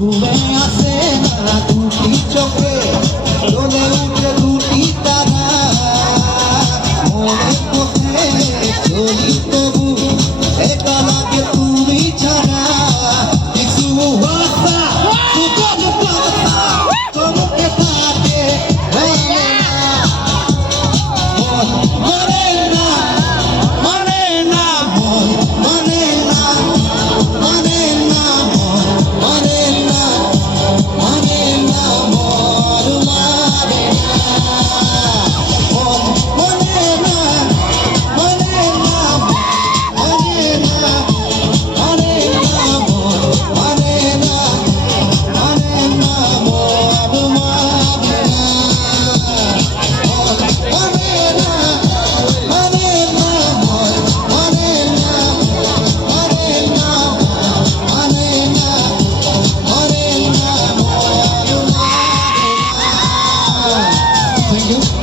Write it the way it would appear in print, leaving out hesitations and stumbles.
ঘুমে আসে না দুটি চোখে জ্বলে উঠে দুটি তারা মনের পথে চলি তবু একা লাগে তুমি ছাড়া কিছু ভাষা সুযোগ কথা চমকে থাকে মানে না মানে না মানে না মানে না মানে না মানে না মর মানে না মানে না মানে না মানে না মানে না মানে না মর মানে না মানে না মানে না মানে না মানে না মানে না Thank you.